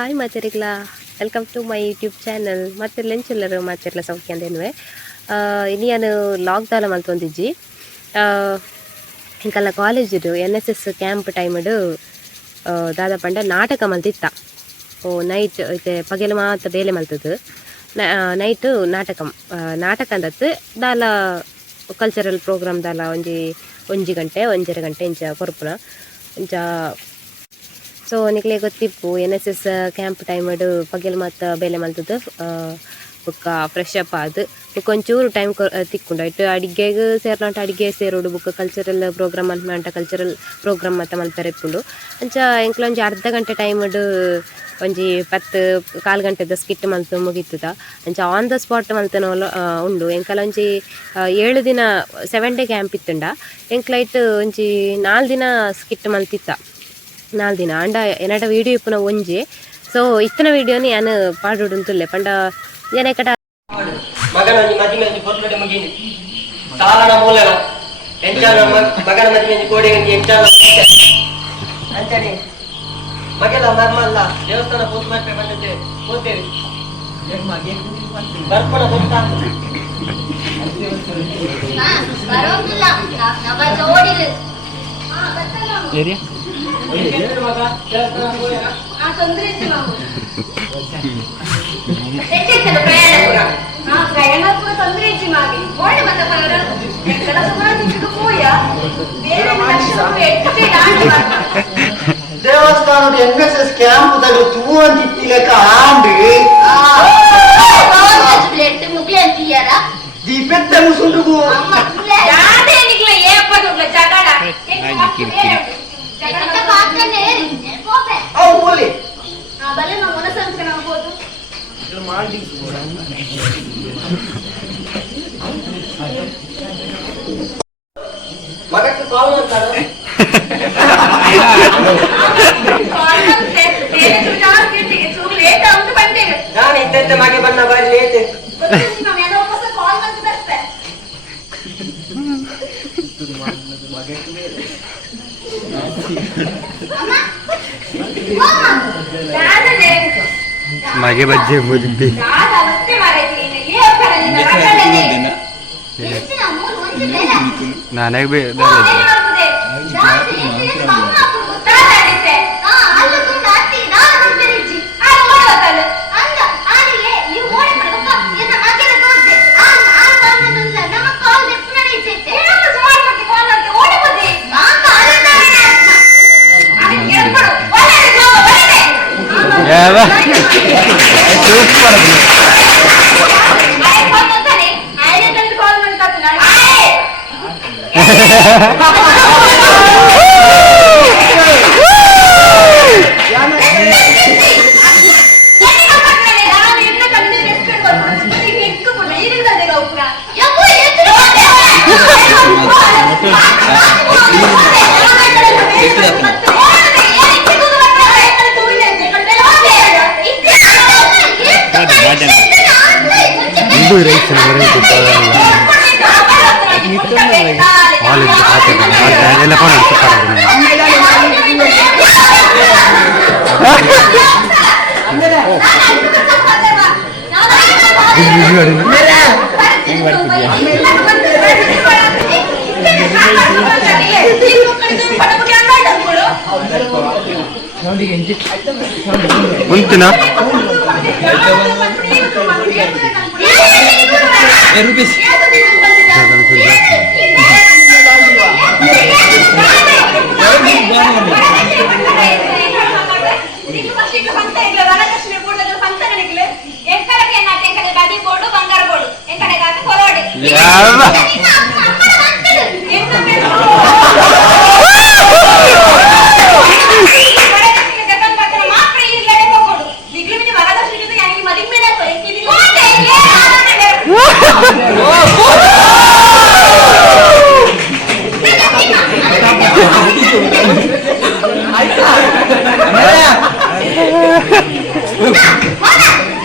Hi ಮಾತಿರಿಗ್ಲ welcome to my YouTube channel ಮಾತಿರ್ಲೆಂಚುಲ್ಲರು ಮಾತಿರ್ಲ ಸೌಖ್ಯ ಅಂದೇನುವೆ ಇನ್ನು ನಾನು ಲಾಕ್ಡೌನ್ ಮಲ್ತೊಂದಿಜ್ಜಿ ಇಂಕಲ್ಲ ಕಾಲೇಜಿಡು NSS ಕ್ಯಾಂಪ್ ಟೈಮಡು ದಾದ ಪಂಡ ನಾಟಕ ಮಲ್ತಿತ್ತ ಓ ನೈಟ್ ಇತ್ತೆ ಪಗೆಲು ಮಾತ್ರ ಬೇಲೆ ಮಲ್ತದ್ದು ನೈಟ್ ನಾಟಕ ಅಂದತ್ತು ದಾಲ ಕಲ್ಚರಲ್ ಪ್ರೋಗ್ರಾಮ್ ದಾಲ ಒಂಜಿ ಗಂಟೆ 1.5 ಗಂಟೆ ಇಂಚ ಕೊರ್ಪುನ ಇಂಚ ಸೊ ನಿಕ್ಲೆ ಗೊತ್ತಿಪ್ಪು NSS ಕ್ಯಾಂಪ್ ಟೈಮಡು ಪಗೆಲ್ ಮಾತ ಬೇಲೆ ಮಲ್ತದ್ದು ಬುಕ್ಕ ಫ್ರೆಶ್ ಅಪ್ ಆದು ಬುಕ್ಕ ಒಂಚೂರು ಟೈಮ್ ತಿಕ್ಕೊಂಡು ಇಟ್ಟು ಅಡಿಗೆಗೆ ಸೇರ್ನಾಟ ಅಡಿಗೆ ಸೇರೋಡು ಬುಕ್ಕ ಕಲ್ಚರಲ್ ಪ್ರೋಗ್ರಾಮ್ ಅಂತ ಕಲ್ಚರಲ್ ಪ್ರೋಗ್ರಾಮ್ ಮಾತ ಮಲ್ಪರೆ ಇಪ್ಪುಂಡು ಅಂಚ ಎಂಕ್ಲ ಒಂಜಿ ಅರ್ಧ ಗಂಟೆ ಟೈಮಡು ಒಂಜಿ 10-15 ಗಂಟೆದ ಸ್ಕಿಟ್ ಮಲ್ತು ಮುಗೀತದ ಅಂಚ ಆನ್ ದ ಸ್ಪಾಟ್ ಮಲ್ತನ ಉಂಡು ಎಂಕಲ ಒಂಜಿ 7 ದಿನ 7 ಡೇ ಕ್ಯಾಂಪ್ ಇತ್ತುಂಡ ಎಂಕ್ಲೈಟ್ ಒಂಜಿ 4 ದಿನ ಸ್ಕಿಟ್ ಮಲ್ತಿತ್ತ 4 ದಿನ ಅಂಡ ಎನ್ನಡ ವೀಡಿಯೋ ಇಪ್ಪುನ ಒಂಜಿ ಸೊ ಇತ್ತನ ವೀಡಿಯೋನಿ ಯಾನು ಪಾಡುಂತುಲ್ಲೆ ಪಂಡ ಏನಕಟ ಮಗನ ಮದಿಮೆ ಪೊರ್ಲಡೆ ಮುಗಿನಿ ಸಾಲನ ಮೂಲನ ಎಂಚಾಲ ಮಗನ ಮದಿಮೆ ಕೋಡೆ ಎಂಚಾಲ ಅಂಚನೆ ಮಗೆಲ ಮರ್ಮಲ್ಲ ದೇವಸ್ಥಾನ ಪೋಸ್ಟ್ ಮಾಡ್ತೆ ಬಂದಿದ್ದೆ ಹೋಗ್ತೇವೆ ಬರ್ಪಣ ಗೊತ್ತಾ ಬರೋದಿಲ್ಲ ನವ ಜೋಡಿರು ಏರಿಯಾ ಮಗ ದೇವಸ್ಥಾನ ಹೋಯಾ ಆ ತೊಂದ್ರೆ ಇತ್ತು ನಾವು ಹೆಚ್ಚೆಚ್ಚಲು ಪ್ರಯಾಣ ಪುರ ಪ್ರಯಾಣ ಪುರ ತೊಂದ್ರೆ ಇತ್ತು ಮಾಗಿ ಓಡಿ ಮತ್ತೆ ಬರೋರು ಕೆಲಸ ಮಾಡೋದಿಟ್ಟು ಹೋಯ ಬೇರೆ ಎಟ್ಟು ದೇವಸ್ಥಾನದ NSS ಕ್ಯಾಂಪ್ ದಾಗ ತೂ ಅಂತಿತ್ತಿಲಕ ಆಂಡು ಎಟ್ಟು ಮುಗ್ಲೆ ಅಂತೀಯಾರ ದೀಪೆತ್ತ ಮುಸುಂಡುಗು ಯಾದೇ ನಿಗ್ಲ ಏಪದುಗ್ಲ ಜಗಡ ಜಗಡ ಪಾಕನೆ ಪೋಪೆ ಅವು ಬೋಲೆ ಬಲೆ ನಾವು ಮನಸಂಸ್ಕರ ಆಗ್ಬೋದು ಮಗಕ್ಕೆ ಕಾಲ್ ಮಾಡ್ತಾರೆ ನಾನು ಇದ್ದಂತೆ ಮಗೆ ಬನ್ನ ಬಾರಿ ಲೇಟ್ ಮಗೆ ಬಜ್ಜೆ ಮುದ್ದೆ ನನಗೆ ಉಂಟುನಾ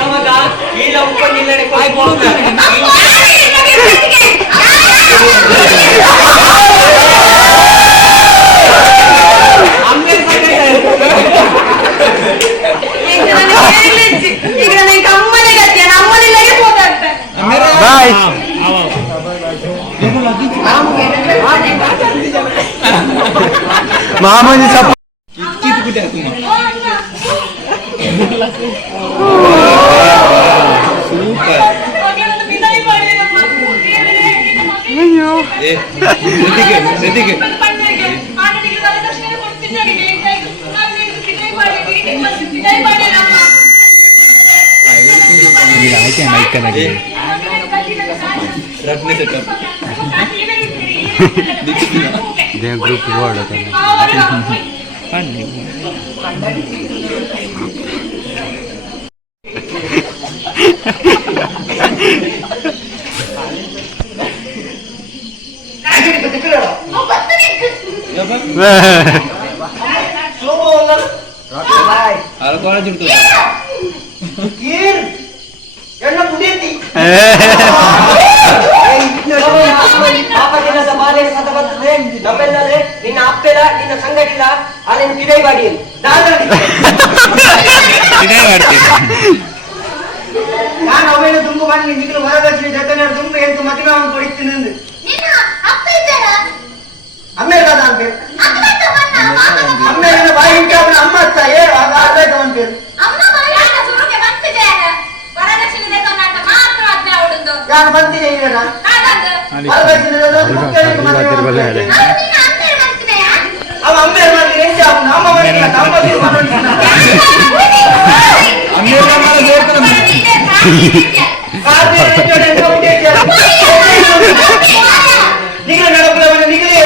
ನಮಗ ಈ ಲಂಪ ನಿಲ್ಲಡೆ ಮಾಮೂಲಿ ಸಪ್ಪ ಗ್ರೂಪ್ ನಮ್ಮೆಲ್ಲದೆ ನಿನ್ನ ಅಪ್ಪೆಲ ನಿನ್ನ ಸಂಗಡಿಲ್ಲ ಅಲ್ಲಿನ ಕಿಡೈ ಬಾಡಿ ನಾನು ಅವೇನು ತುಂಬ ಬನ್ನಿ ನಿಗಲು ವರದಕ್ಷಿಣೆ ಜೊತೆ ತುಂಬ ಎಂಟು ಮದುವೆ ಅವನು ಕೊಡಿತೀನಿ ಅಂದು ಅಮ್ಮ ಇಲ್ಲದ ಅಂತ ಅಮ್ಮ ಇಲ್ಲ ಬಾಯಿ ಇಂಟು ಅವನ ಅಮ್ಮ ಅತ್ತ ಏನು ಅರ್ಧಾಯ್ತು ಅಂತ ಹೇಳಿ ನಾನು ಬಂತೀನಿ ಈಗ ವರದಕ್ಷಿಣೆ ಅವ ಅಮ್ಮ ಮಾಡ್ತೀನಿ ಎಂಟು ಅವನು ಅಮ್ಮ ಮಾಡಿಲ್ಲ ಅಮ್ಮ ನಿಗಲ ನಡಪುರವನ್ನ ನಿಗಲೇ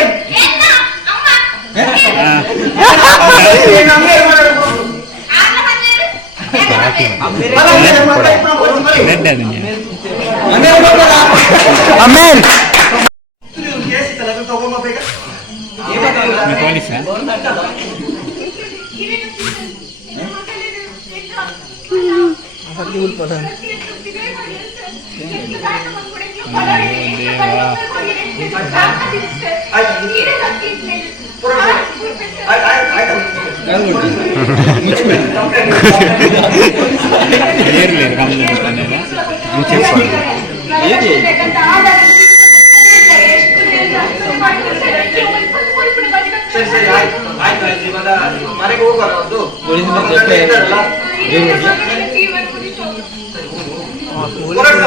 ಸರಿ ಸರಿ ಆಯ್ತು ಆಯ್ತು ಆಯ್ತು ಇವಾಗ ಮನೆಗೆ ಹೋಗೋಣ ಒಂದು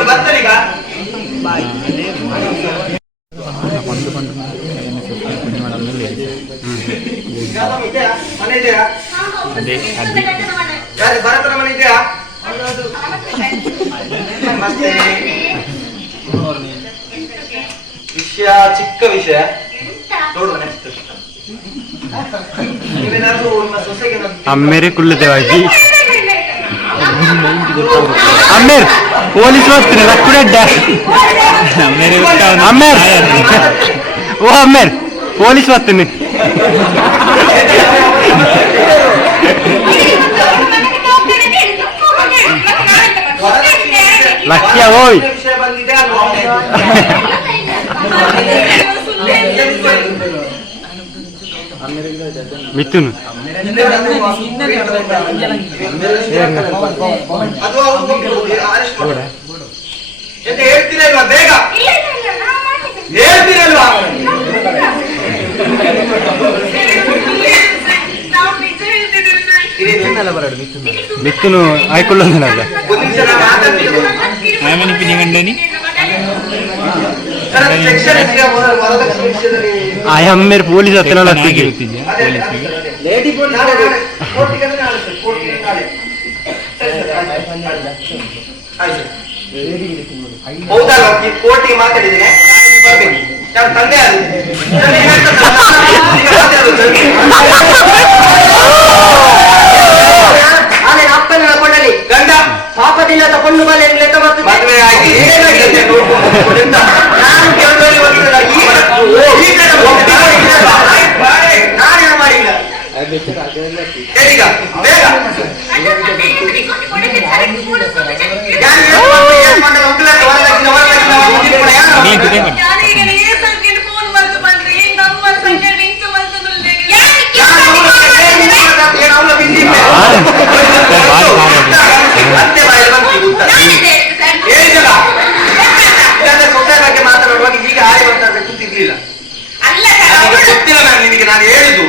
ಬರ್ತಾರೀಗ ಮನೆ ಇದೆಯಾ ಯಾರು ಭರತನ ಮನೆ ಇದೆಯಾ ಮತ್ತೆ ವಿಷಯ ಚಿಕ್ಕ ವಿಷಯ ನೋಡುವ ನೆಕ್ಸ್ಟ್ ನೀವೇನಾದ್ರೂ ನಿಮ್ಮ ಸೊಸೆಗೆ ಅಮ್ಮೇರೆ ಕುಳ್ಳದೇವಾಗಿ ಅಮ್ಮೇರ್ ಪೊಲೀಸ್ ಹೋಗ್ತೀನಿ ಲಕ್ಕುಡೆಡ್ಡ ಅಮ್ಮೇರ್ ಓ ಅಮ್ಮೇರ್ ಪೊಲೀಸ್ ಹೋಗ್ತೀನಿ ಲಕ್ಕಿಯ ಓಯ್ ವಿಷಯ ಬಂದಿದೆ ಮಿಥುನ್ ಅದು ಎಂತ ಹೇಳ್ತೀರಲ್ವಾ ಬೇಗ ಹೇಳ್ತೀರಲ್ವಾ ಮಿಥುನು ಆಯ್ಕೊಳ್ಳೋದಲ್ಲ ಒಂದು ನಿಮಿಷ ನಾನು ಮಾತಾಡ್ತೀನಿ ವರದಕ್ಷಿಣೆ ವಿಷಯದಲ್ಲಿ ಆ ಅಮ್ಮೇರ್ ಪೊಲೀಸ್ ಹತ್ತಿರ ಲಕ್ಕಿಗೆ ಲೇಡಿ ನಾಳೆ ಕೋರ್ಟಿಗೆ ಅಂದ್ರೆ ನಾಳೆ ಸರ್ ಕೋರ್ಟಿಗೆ ನಾಳೆ ಸರಿ ಸರ್ ಆಯ್ತು ಹೌದಲ್ಲ ಈ ಕೋರ್ಟಿಗೆ ಮಾತಾಡಿದ್ದೇನೆ ಬರ್ಬೇಕು ನಾನು ತಂದೆ ಆನೆ ಅಪ್ಪನ ಕೊಂಡಲಿ ಗಂಡ ಪಾಪದಿಂದ ತಕೊಂಡು ಬಲೆ ಮದುವೆ ಆಗಿ ಏನಾಗಿದೆ ನೋಡ್ಕೊಂಡು ನಾನು ಕೆಲವರಿಗೆ ನಾನೇನು ಮಾಡಿಲ್ಲ ಈಗ ಬೇಗ ಸೊಸೆ ಬಗ್ಗೆ ಮಾತಾಡುವಾಗ ಈಗ ಆರಿ ಬರ್ತಾರೆ ಕೂತಿರ್ಲಿಲ್ಲ ಗೊತ್ತಿಲ್ಲ ನಾನು ನಿನಗೆ ನಾನು ಹೇಳಿದ್ದು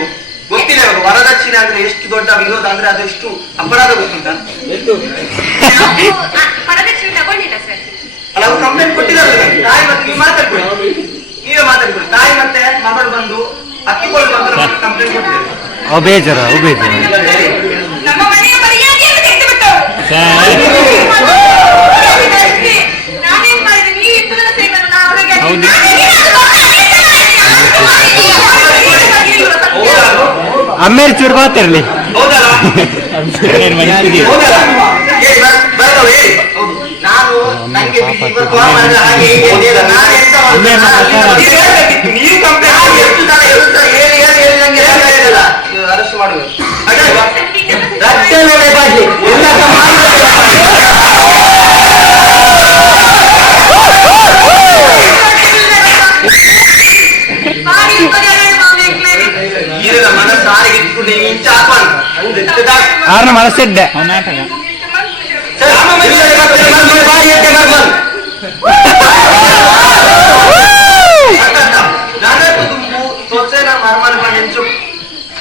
ವರದಕ್ಷಿಣೆ ಅಂದ್ರೆ ಎಷ್ಟು ದೊಡ್ಡ ವಿರೋಧ ಅಂದ್ರೆ ಅದೆಷ್ಟು ಅಪರಾಧ ಗೊತ್ತುಂಟಾ? ವರದಕ್ಷಿಣೆ ತಗೊಂಡಿಲ್ಲ ಸರ್. ಅಲ್ಲ ಅವ್ರು ಕಂಪ್ಲೇಂಟ್ ಕೊಟ್ಟಿದ್ದಾರೆ ನನಗೆ. ತಾಯಿ ಮತ್ತೆ ನೀವು ಮಾತಾಡ್ಕೊಳ್ಳಿ, ನೀವೇ ಮಾತಾಡ್ಕೊಳ್ಳಿ. ತಾಯಿ ಮತ್ತೆ ಮಗಳು ಬಂದು ಹತ್ತಿಕೊಂಡು ಬಂದು ನಮಗೆ ಕಂಪ್ಲೇಂಟ್ ಕೊಟ್ಟಿದ್ದಾರೆ. ಅವು ಬೇಜಾರ ನಮ್ಮ ಮನೆಯ ಮರ್ಯಾದೆಯನ್ನು ತೆಗೆದು ಬಿಟ್ಟವರು. ನಾನೇನ್ ಮಾಡಿದೆ? ನೀವು ಇಬ್ಬರ ಸೇರಿದ್ರು ನಾ ಅವರಿಗೆ ಅಮ್ಮೇರ್ ಚೂರು ಮಾತಾಡ್ಲಿ. ಹೌದಲ್ಲ? ನಾನು ನಂಗೆ ಹಾಗೆ ನಾನು ಎಂತ ನೀವು ಕಂಪ್ಲೇಂಟ್ ಎಷ್ಟು ಜನ ನಂಗೆ ಅರೆಸ್ಟ್ ಮಾಡುವುದು ರಕ್ಷಣೆ ಬಾಜಿ ಮನಸ್ಸು ಆರಿಗೆ ಇಟ್ಕೊಂಡು ಇಂಚ ಹಾಕೊಂಡು ಆರ್ನ ಮನಸ್ಸಿದ್ದೆ ಸೊಸೆನ ಮರ್ಮಲ ಮಾಡಿ ಹೆಂಚು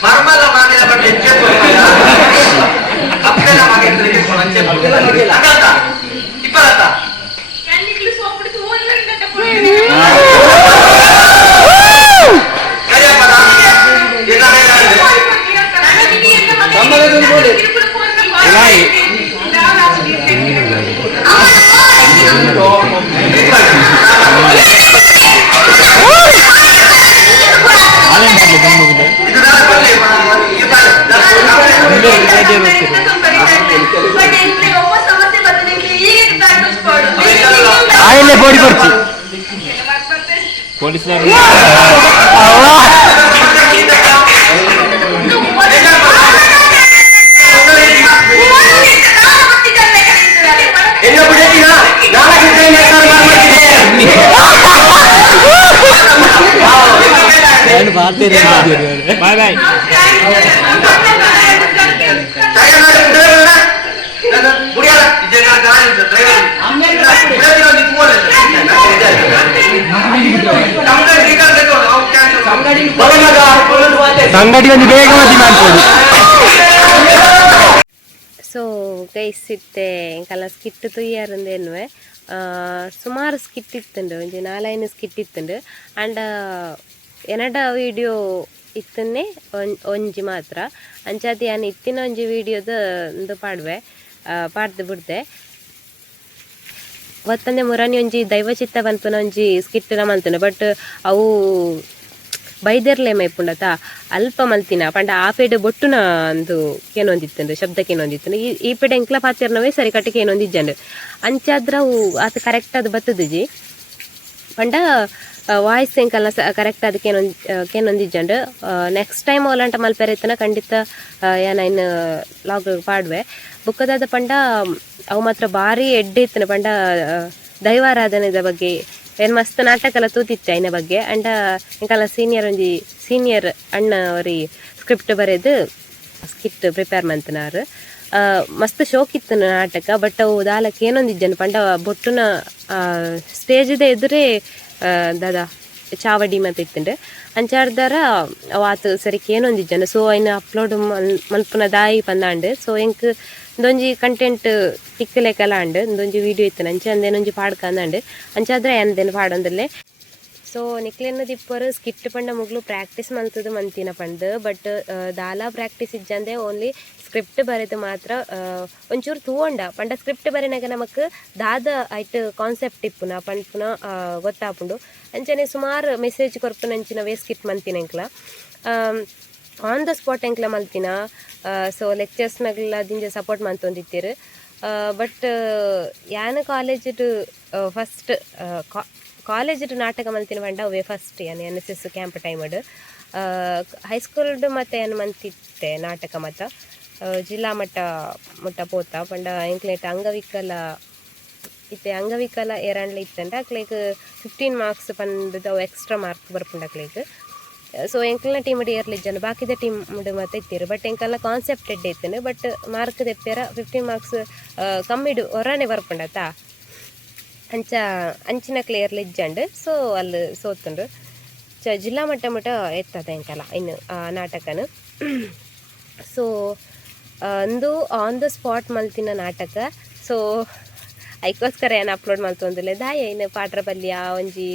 ಮರ್ಮಲ ಮಾಮಿಲ ಬಟ್ ಹೆಂಚೆ ಅಪ್ಪನ ಮಗ ಇಪ್ಪತ್ತ ಕಣ್ಣಿಗ್ಲು ಸೋಪಿಡ್ತು ಓದ್ಲರಿಂದ ಆಯಲ್ಲೇ ಬೋಡಿ ಕೊಡ್ತಿ ಪೊಲೀಸ್ನವರು ಬಾಯ್ ಬಾಯ್ ಸಂಗಡಿ ಒಂದು ಬೇಗ ಮದಿ ಮಾಡ್ಬೋದು. ಸೊ ಗೈಸ್ ಇತ್ತೆ ಇಂಕಲ್ಲ ಸ್ಕಿಟ್ ತುಯ್ಯಾರಂದೇನು ಸುಮಾರು ಸ್ಕಿಟ್ ಇತ್ತುಂಡು ಒಂಜಿ 4-5 ಸ್ಕಿಟ್ ಇತ್ತುಂಡು ಆಂಡ ಎನಡ ವಿಡಿಯೋ ಇತ್ತನ್ನೇ ಒಂಜಿ ಮಾತ್ರ ಅಂಚಾದ ನಾನು ಇತ್ತಿನ ಒಂಜಿ ವಿಡಿಯೋದ ಒಂದು ಪಾಡ್ದು ಬಿಡ್ದೆ ಒತ್ತಂದೆ ಮುರಾನಿ ಒಂಜಿ ದೈವಚಿತ್ತ ಬಂತನ ಒಂಜಿ ಸ್ಕಿಟ್ನ ಮಲ್ತುಂಡು ಬಟ್ ಅವು ಬೈದೆರ್ಲೆ ಮೇಪುಂಡತ ಅಲ್ಪ ಮಲ್ತಿನ ಪಂಡ ಆ ಪೇಡೆ ಬೊಟ್ಟುನ ಅಂದು ಕೇನೊಂದಿತ್ತಂಡು ಶಬ್ದ ಕೇನೊಂದಿತ್ತಂಡು ಈ ಪೇಡೆ ಎಂಕ್ಲ ಪಾತಿರ್ನವೇ ಸರಿ ಕಟ್ಟಿ ಕೇನೊಂದಿಜ್ಜಂಡು ಅಂಚಾದ್ರ ಅವು ಅದು ಕರೆಕ್ಟ್ ಅದು ಬತ್ತದಜಿ ಪಂಡ ವಾಯ್ಸ್ ಎಂಕಲ್ಲ ಕರೆಕ್ಟ್ ಅದು ಕೇನೊಂದಿಜ್ಜಂಡು ನೆಕ್ಸ್ಟ್ ಟೈಮ್ ಓಲಂಟ ಮಲ್ಪೆರೆತ್ತನ ಖಂಡಿತ ಏನ ಲಾಗ್ ಪಾಡ್ವೆ ಬುಕ್ಕದಾದ ಪಂಡ ಅವು ಮಾತ್ರ ಭಾರಿ ಎಡ್ಡೆ ಇತ್ತನ ಪಂಡ ದೈವಾರಾಧನೆದ ಬಗ್ಗೆ ಏನು ಮಸ್ತ್ ನಾಟಕ ಎಲ್ಲ ತೂತಿತ್ತು ಐನ ಬಗ್ಗೆ ಅಂಡ ಇಂಕಲ್ಲ ಸೀನಿಯರ್ ಅಣ್ಣ ಅವ್ರಿ ಸ್ಕ್ರಿಪ್ಟ್ ಬರೆದು ಸ್ಕಿಟ್ ಪ್ರಿಪೇರ್ ಮಂತನಾರು ಮಸ್ತ್ ಶೋಕಿತ್ತು ನಾಟಕ ಬಟ್ ಅವು ದಾಲಕ್ಕೆ ಏನೊಂದಿಜ್ಜನು ಪಂಡ ಬೊಟ್ಟುನ ಸ್ಟೇಜ್ದ ಎದುರೇ ದಾದಾ ಚಾವಡಿ ಮತ್ತೆ ಇತ್ತಂಡು ಅಂಚಾಡ್ದಾರ ಆತು ಸರಿ ಏನೊಂದಿಜ್ಜನು ಸೊ ಐನ ಅಪ್ಲೋಡ್ ಮಲ್ಪುನ ದಾಯಿ ಪಂದಾಂಡು ಸೊ ಎಂಕ್ ಇಂದೊಂಜಿ ಕಂಟೆಂಟ್ ಟಿಕ್ಕಲೆಕಲ ಅಂಡು ಇಂದೊಂಜಿ ವಿಡಿಯೋ ಇತ್ತು ಅಂಚೆ ಅಂದೇನೊಂಜಿ ಪಾಡ್ಕ ಅಂದಾಂಡು ಅಂಚಾದ್ರೆ ಅಂದೇನು ಪಾಡೊಂದಲ್ಲೇ ಸೊ ನಿಕ್ಲೆನ್ನು ದಿಪ್ಪರು ಸ್ಕಿಟ್ ಪಂಡ ಮುಗ್ಲು ಪ್ರಾಕ್ಟೀಸ್ ಮಲ್ತದು ಮಂತಿನ ಪಂಡು ಬಟ್ ದಾಲ ಪ್ರಾಕ್ಟೀಸ್ ಇಜ್ಜಂದೆ ಓನ್ಲಿ ಸ್ಕ್ರಿಪ್ಟ್ ಬರೆದು ಮಾತ್ರ ಒಂಚೂರು ತೂಂಡ ಪಂಡ ಸ್ಕ್ರಿಪ್ಟ್ ಬರೆನಾಗ ನಮಕ್ ದಾದ ಐಟ್ ಕಾನ್ಸೆಪ್ಟ್ ಇಪ್ಪುನ ಪಂಡ್ಪುನ ಗೊತ್ತಾಪುಂಡು ಅಂಚನೆ ಸುಮಾರು ಮೆಸೇಜ್ ಕೊರ್ಪುನ ಅಂಚಿನ ವೇ ಸ್ಕಿಟ್ ಮಂತಿನ ಎಂಕ್ಲ ಆನ್ ದ ಸ್ಪಾಟ್ ಎಂಕ್ಲ ಮಲ್ತಿನ ಸೊ ಲೆಕ್ಚರ್ಸ್ನಾಗೆಲ್ಲ ದಿಂಜ ಸಪೋರ್ಟ್ ಮಂತೊಂದಿತ್ತೀರು ಬಟ್ ಯಾನ ಕಾಲೇಜ್ ಫಸ್ಟ್ ಕಾಲೇಜ್ ನಾಟಕ ಮಲ್ತಿನ ಪಂಡ ಅವೇ ಫಸ್ಟ್ ಏನು NSS ಕ್ಯಾಂಪ್ ಟೈಮಡ್ ಹೈಸ್ಕೂಲ್ಡು ಮತ್ತು ಏನು ಮಂತಿತ್ತೆ ನಾಟಕ ಮತ್ತು ಜಿಲ್ಲಾ ಮಟ್ಟ ಪೋತ ಪಂಡ ಎಂಕ್ಲೇಟ್ ಅಂಗವಿಕಲ ಏರಾಂಡ್ಲ ಇತ್ತಂಡ ಅಕ್ಲೇಗ್ 15 ಮಾರ್ಕ್ಸ್ ಪಂಡದ ಎಕ್ಸ್ಟ್ರಾ ಮಾರ್ಕ್ ಬರ್ಪುಂಡ ಅಕ್ಲೇಗ್ ಸೊ ಎಂಕಲ್ನ ಟೀಮಡ್ ಏರ್ಲಿಜ್ಜನು ಬಾಕಿದ ಟೀಮಡ್ ಮತ್ತೆ ಇತ್ತೀರು ಬಟ್ ಎಂಕಲ್ಲ ಕಾನ್ಸೆಪ್ಟ್ ಎಡ್ಡೆ ಇತ್ತನು ಬಟ್ ಮಾರ್ಕ್ ತೆಪ್ಪೇರ 15 ಮಾರ್ಕ್ಸ್ ಕಮ್ಮಿಡು ಹೊರನೆ ಬರ್ಪುಂಡತಾ ಅಂಚಿನ ಕ್ಲಿಯರ್ಲಿ ಇಜ್ಜಂಡು ಸೊ ಅಲ್ಲಿ ಸೋತುಂಡು ಜಿಲ್ಲಾ ಮಟ್ಟ ಎತ್ತದ ಎಂಕಲ್ಲ ಇನ್ನು ನಾಟಕನು ಸೊ ಒಂದು ಆನ್ ದ ಸ್ಪಾಟ್ ಮಲ್ತಿನ ನಾಟಕ. ಸೊ ಐಕೋಸ್ಕರ ಏನು ಅಪ್ಲೋಡ್ ಮಲ್ತೊಂದಿಲ್ಲ ದಾಯ ಏನು ಪಾಟ್ರ ಪಲ್ಯ ಒಂಜಿ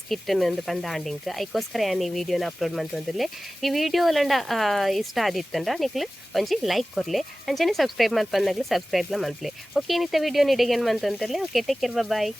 ಸ್ಕಿಟ್ಟನ್ನು ಪಂದ ಆಂಡಿಂಕ್ ಐಕೋಸ್ಕರ ಏನು ಈ ವಿಡಿಯೋನ ಅಪ್ಲೋಡ್ ಮಲ್ತೊಂದಿಲ್ಲ. ಈ ವಿಡಿಯೋ ಲಂಡ ಇಷ್ಟ ಆದಿತ್ತಂದ್ರ ನಿಕ್ಲು ಒಂಜಿ ಲೈಕ್ ಕೊರ್ಲೆ ಅಂಚನೆ ಸಬ್ಸ್ಕ್ರೈಬ್ ಮಲ್ಪಂದಾಗ್ಲು ಸಬ್ಸ್ಕ್ರೈಬ್ಲ ಮಲ್ತ್ಲೆ. ಓಕೆ ಇನ್ನಿತ್ತ ವಿಡಿಯೋ ನಿಡಗೇನು ಮಂತಂತರ್ಲೆ. ಓಕೆ ಟೇಕ್ ಕೇರ್ ಬಾಯ್.